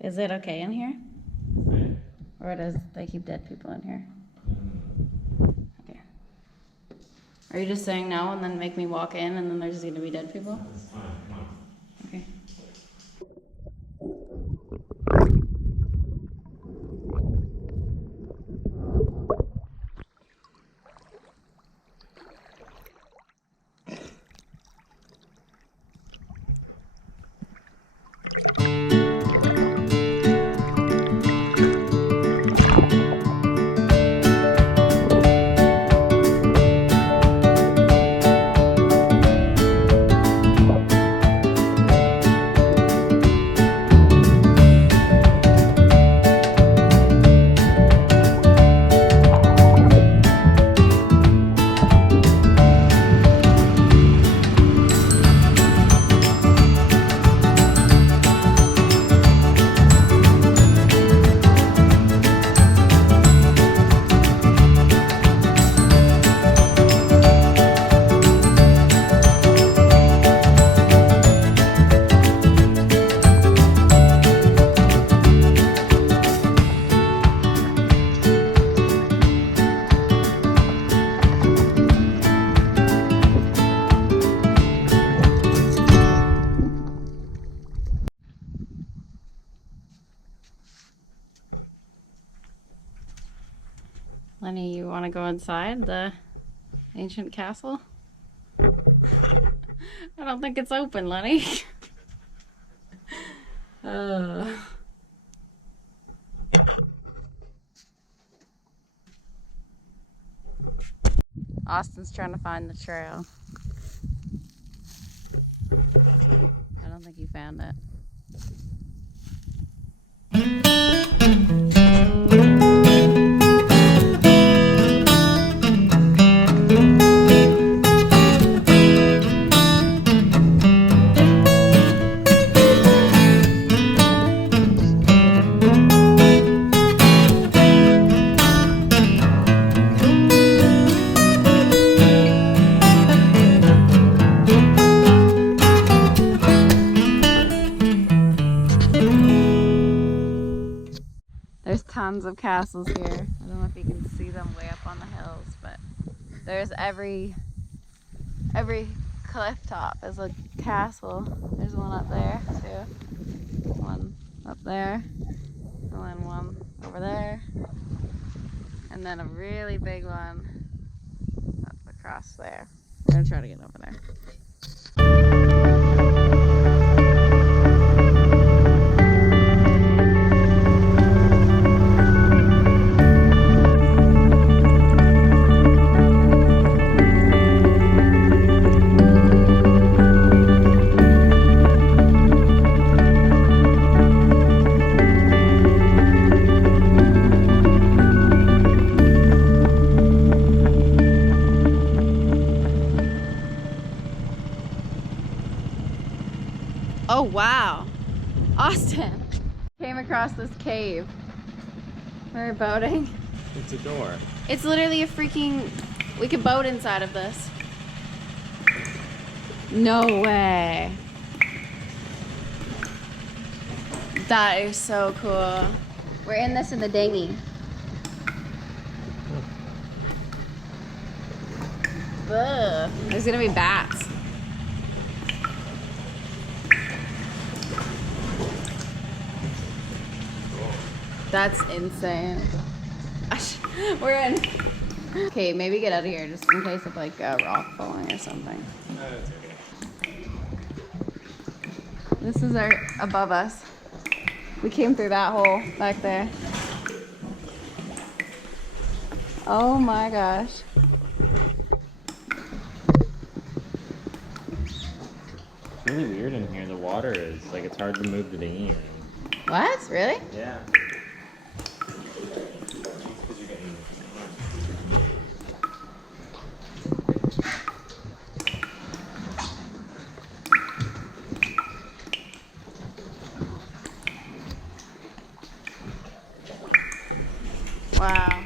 Is it okay in here? Or does they keep dead people in here? Okay. Are you just saying no and then make me walk in and then there's gonna be dead people? That's fine, come on. Okay. Lenny, you want to go inside the ancient castle? I don't think it's open, Lenny. Austin's trying to find the trail. I don't think he found it. There's tons of castles here. I don't know if you can see them way up on the hills, but there's every cliff top is a castle. There's one up there too. One up there, and then one over there, and then a really big one up across there. I'm gonna try to get over there. Oh wow, Austin came across this cave. We were boating. It's a door. It's literally a freaking, we could boat inside of this. No way. That is so cool. We're in this in the dinghy. Ugh. There's gonna be bats. That's insane. We're in. Okay, maybe get out of here just in case of like a rock falling or something. That's okay. This is our above us. We came through that hole back there. Oh my gosh. It's really weird in here. The water is like it's hard to move the dinghy. What? Really? Yeah. Wow.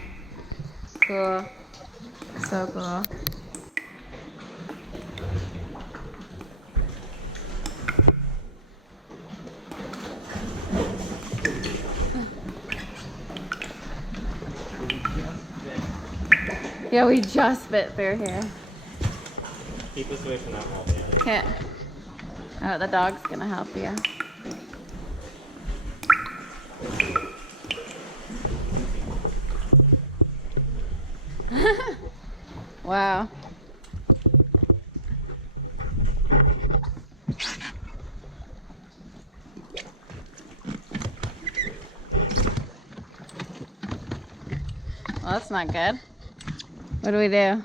Cool. So cool. Yeah, we just fit through here. Keep us away from that wall, man. Can't. Oh, the dog's gonna help you. Wow. Well, that's not good. What do we do?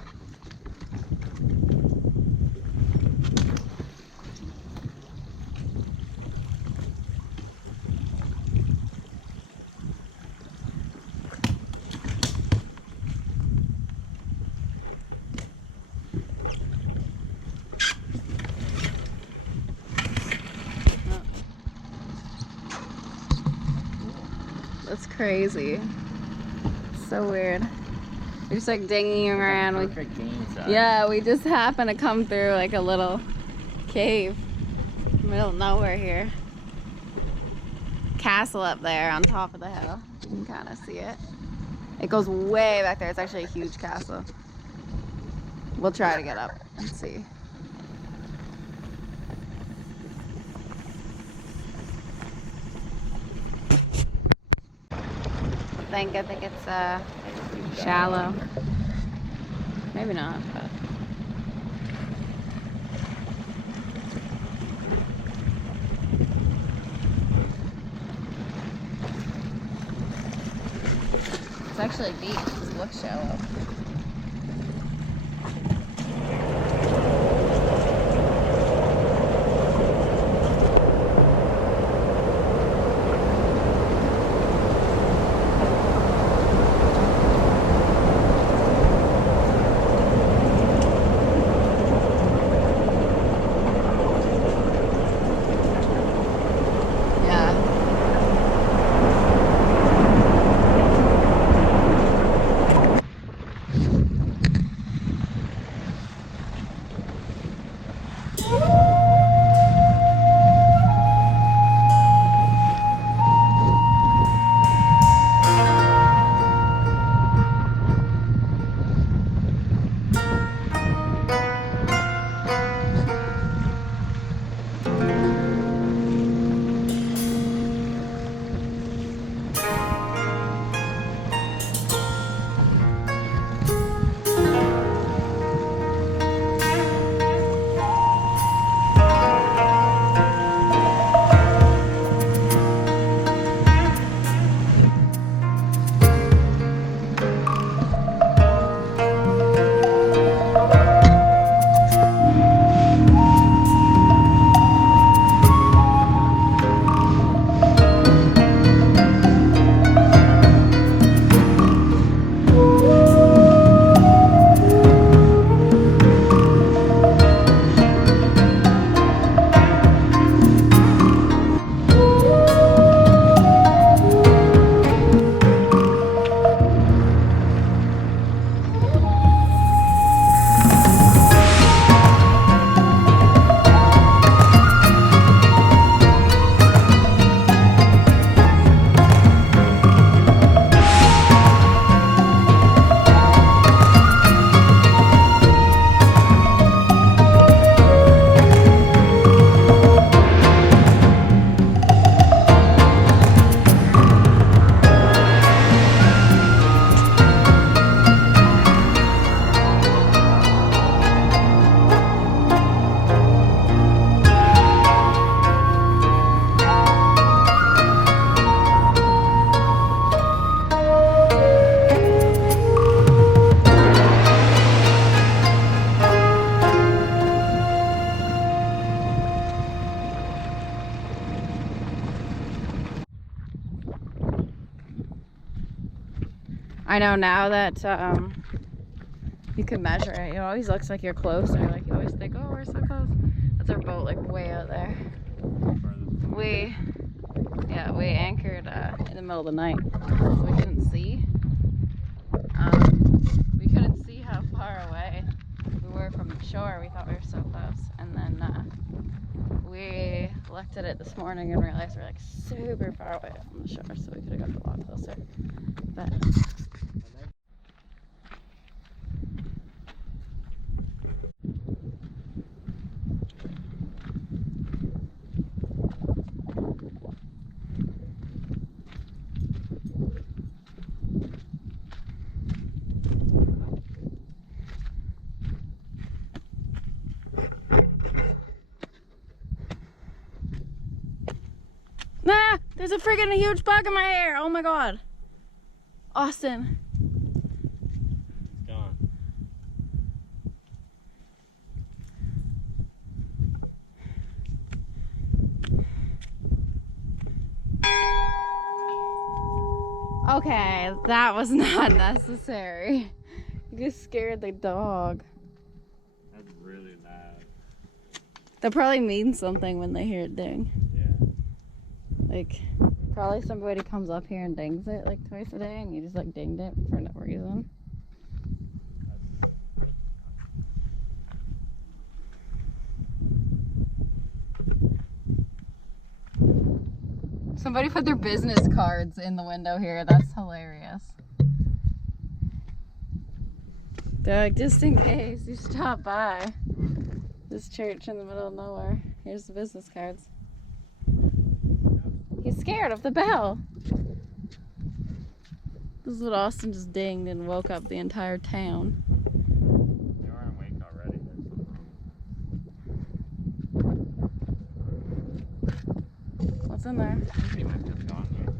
That's crazy. So weird. We're just like dinging around. Yeah, we just happened to come through like a little cave. Middle of nowhere here. Castle up there on top of the hill. You can kind of see it. It goes way back there. It's actually a huge castle. We'll try to get up and see. I think it's shallow. Maybe not, but it's actually deep. It looks shallow. I know now that you can measure it. It always looks like you're closer. Like you always think, oh, we're so close. That's our boat, like way out there. We anchored in the middle of the night, so we couldn't see. We couldn't see how far away we were from the shore. We thought we were so close, and then we looked at it this morning and realized we're like super far away from the shore, so we could have got a lot closer. But Ah! There's a freaking huge bug in my hair! Oh my god. Austin. It's gone. Okay, that was not necessary. You just scared the dog. That's really loud. That probably means something when they hear it ding. Yeah. Like, probably somebody comes up here and dings it like twice a day and you just like dinged it for no reason. Somebody put their business cards in the window here. That's hilarious. They're like, just in case you stop by this church in the middle of nowhere. Here's the business cards. He's scared of the bell. This is what Austin just dinged and woke up the entire town. They were awake already. What's in there? I think they might have gone here.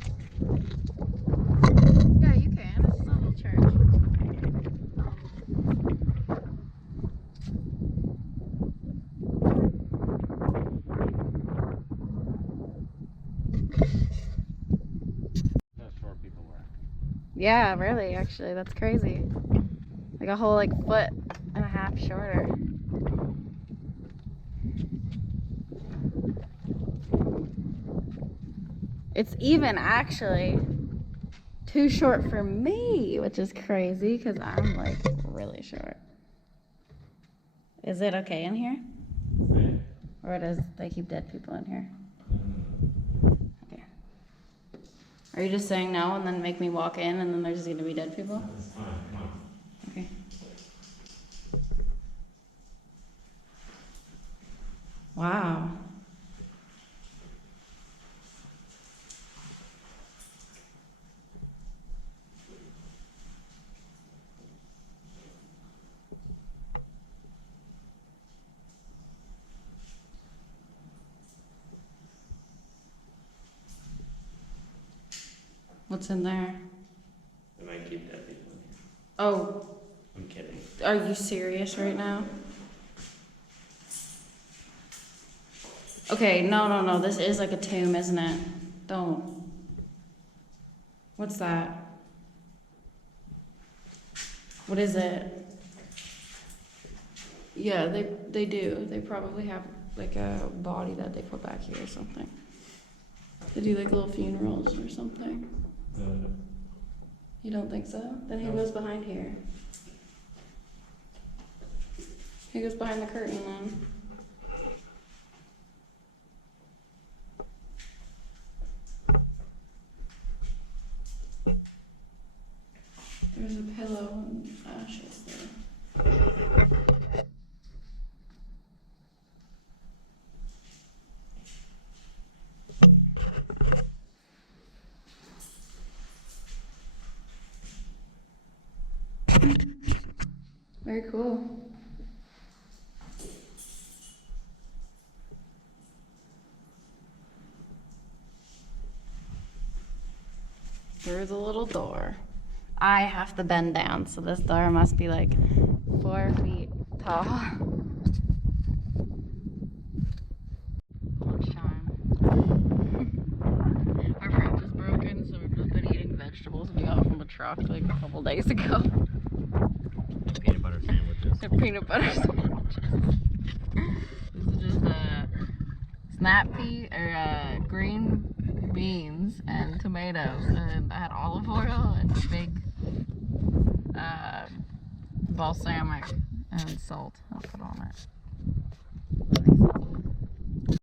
Yeah, you can. It's just a little church. That's where people were. Yeah, really, actually. That's crazy. Like a whole like foot and a half shorter. It's even actually too short for me, which is crazy because I'm like really short. Is it okay in here? Or does they keep dead people in here? Okay. Are you just saying no and then make me walk in and then there's gonna be dead people? That's fine. Come on. Okay. Wow. What's in there? They might keep dead people in here. Oh, I'm kidding. are you serious right now? Okay, no. This is like a tomb, isn't it? Don't. What's that? What is it? Yeah, they do. They probably have like a body that they put back here or something. They do like little funerals or something. You don't think so? Then who goes behind here? Who goes behind the curtain then? There's a pillow and ashes there. Very cool. Through the little door. I have to bend down, so this door must be like 4 feet tall. Lunchtime. Our fridge is broken, so we've just been eating vegetables we got from a truck like a couple days ago. Peanut butter sandwiches. They're peanut butter sandwiches. This is just snap pea or green beans and tomatoes, and I had olive oil and big balsamic and salt I'll put on it.